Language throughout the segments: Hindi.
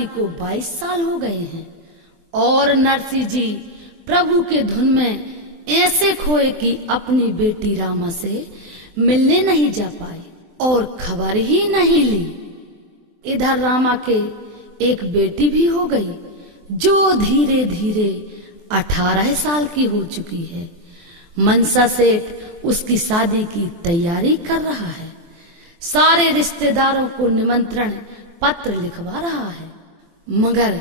शादी को 22 साल हो गए हैं और नरसिंह जी प्रभु के धुन में ऐसे खोए कि अपनी बेटी रामा से मिलने नहीं जा पाए और खबर ही नहीं ली। इधर रामा के एक बेटी भी हो गई जो धीरे धीरे 18 साल की हो चुकी है। मनसा सेठ उसकी शादी की तैयारी कर रहा है, सारे रिश्तेदारों को निमंत्रण पत्र लिखवा रहा है, मगर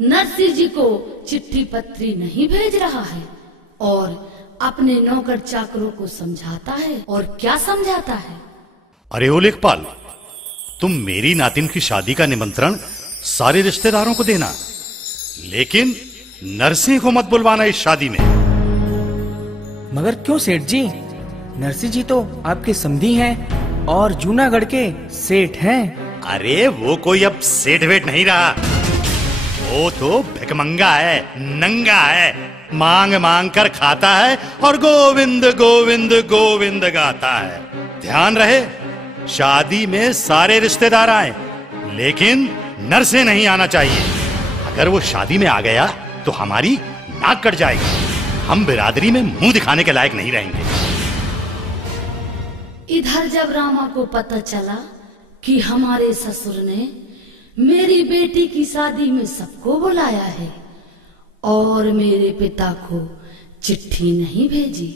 नरसिंह जी को चिट्ठी पत्री नहीं भेज रहा है और अपने नौकर चाकरों को समझाता है। और क्या समझाता है? अरे ओ लेखपाल, तुम मेरी नातिन की शादी का निमंत्रण सारे रिश्तेदारों को देना, लेकिन नरसिंह को मत बुलवाना इस शादी में। मगर क्यों सेठ जी? नरसिंह जी तो आपके समधी हैं और जूनागढ़ के सेठ हैं। अरे वो कोई अब सेठ वेठ नहीं रहा, वो तो भिखमंगा है, नंगा है, मांग मांग कर खाता है और गोविंद गोविंद गोविंद गाता है। ध्यान रहे, शादी में सारे रिश्तेदार आए, लेकिन नरसिंह नहीं आना चाहिए। अगर वो शादी में आ गया तो हमारी नाक कट जाएगी, हम बिरादरी में मुंह दिखाने के लायक नहीं रहेंगे। इधर जब रामा को पता चला कि हमारे ससुर ने मेरी बेटी की शादी में सबको बुलाया है और मेरे पिता को चिट्ठी नहीं भेजी,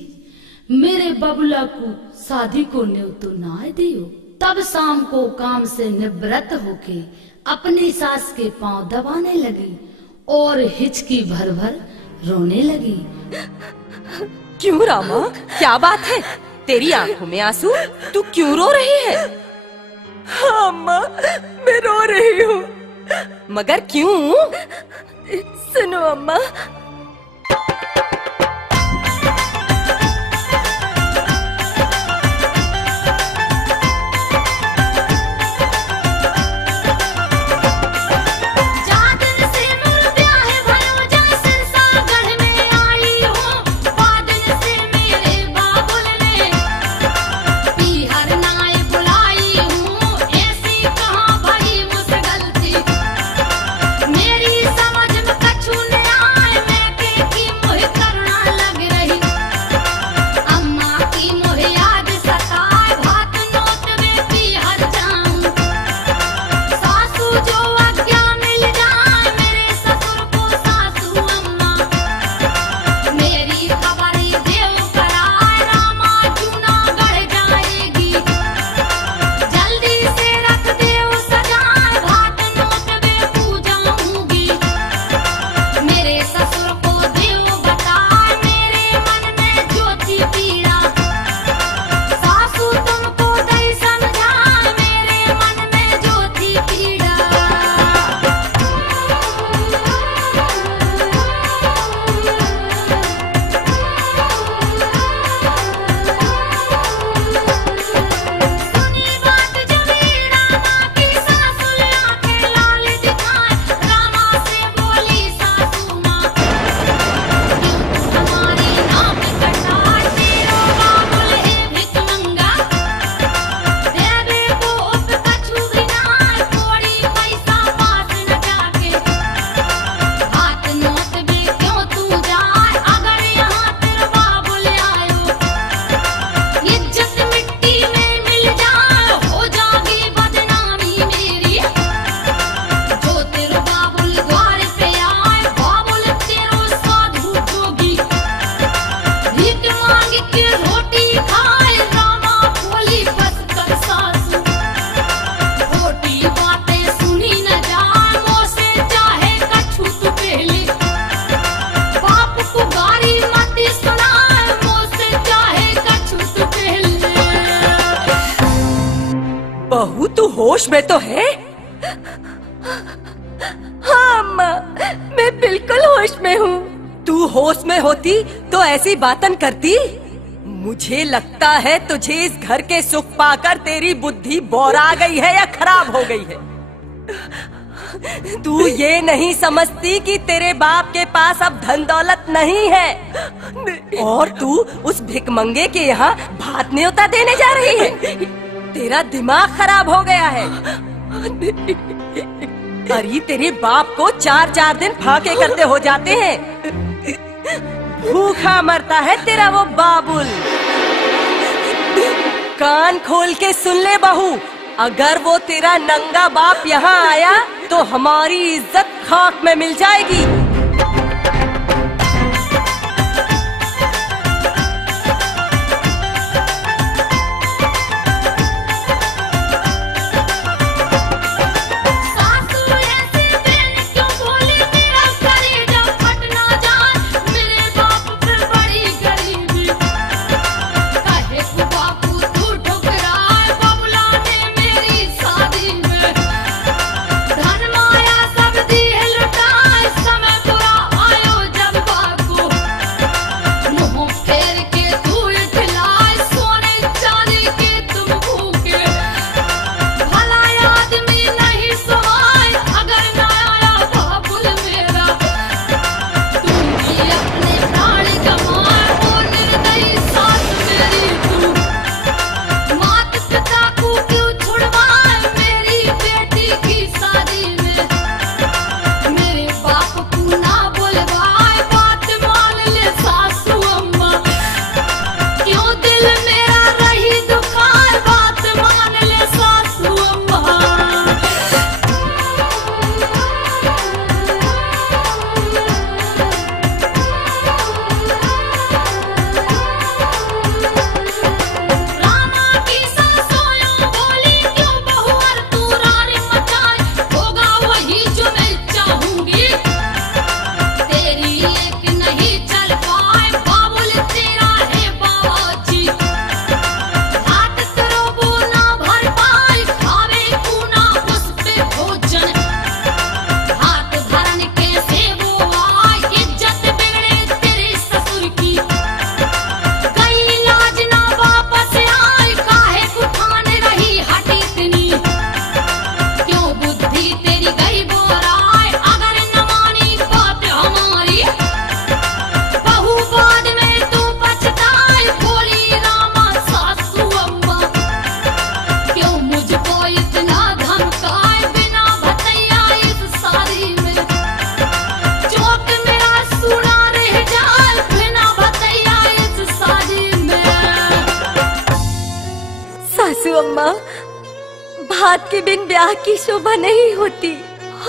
मेरे बबुला को शादी को न्योता ना दियो, तब शाम को काम से निवृत्त होके अपनी सास के पांव दबाने लगी और हिचकी भर भर रोने लगी। क्यों रामा, क्या बात है? तेरी आंखों में आंसू, तू क्यों रो रही है? हाँ अम्मा, मैं रो रही हूँ। मगर क्यों? सुनो अम्मा, होश में तो है? हाँ अम्मा, मैं बिल्कुल होश में हूँ। तू होश में होती तो ऐसी बातन करती? मुझे लगता है तुझे इस घर के सुख पाकर तेरी बुद्धि बौरा गई है या खराब हो गई है। तू ये नहीं समझती कि तेरे बाप के पास अब धन दौलत नहीं है और तू उस भिखमंगे के यहाँ भात न्योता देने जा रही है। तेरा दिमाग खराब हो गया है। अरे तेरे बाप को 4-4 दिन फाके करते हो जाते हैं। भूखा मरता है तेरा वो बाबुल। कान खोल के सुन ले बहू, अगर वो तेरा नंगा बाप यहाँ आया तो हमारी इज्जत खाक में मिल जाएगी। अम्मा, भात के बिन ब्याह की शोभा नहीं होती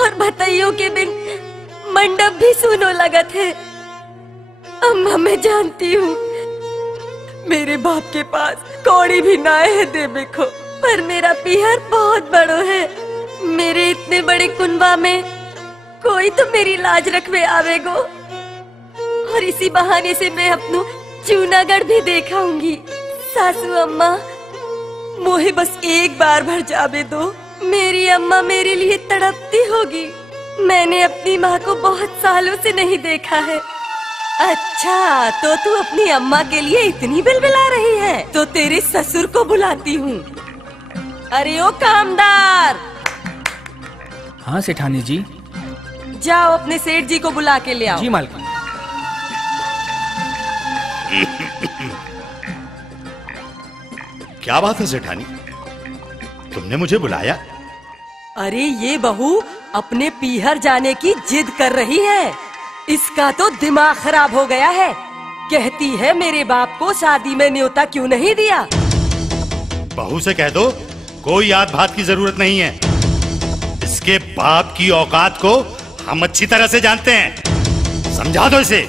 और भतैयों के बिन मंडप भी सुनो लगत है। अम्मा मैं जानती हूँ मेरे बाप के पास कौड़ी भी ना है देवे को, पर मेरा पीहर बहुत बड़ो है। मेरे इतने बड़े कुनबा में कोई तो मेरी लाज रखवे आवेगो, और इसी बहाने से मैं अपनो जूनागढ़ भी देखाऊंगी। सासू अम्मा मोहे बस एक बार भर जावे दो, मेरी अम्मा मेरे लिए तड़पती होगी। मैंने अपनी माँ को बहुत सालों से नहीं देखा है। अच्छा तो तू अपनी अम्मा के लिए इतनी बिलबिला रही है, तो तेरे ससुर को बुलाती हूँ। अरे ओ कामदार। हाँ सेठानी जी। जाओ अपने सेठ जी को बुला के ले आओ। जी मालकिन। क्या बात है सेठानी, तुमने मुझे बुलाया? अरे ये बहू अपने पीहर जाने की जिद कर रही है। इसका तो दिमाग खराब हो गया है। कहती है मेरे बाप को शादी में न्योता क्यों नहीं दिया। बहू से कह दो कोई याद भात की जरूरत नहीं है। इसके बाप की औकात को हम अच्छी तरह से जानते हैं, समझा दो इसे।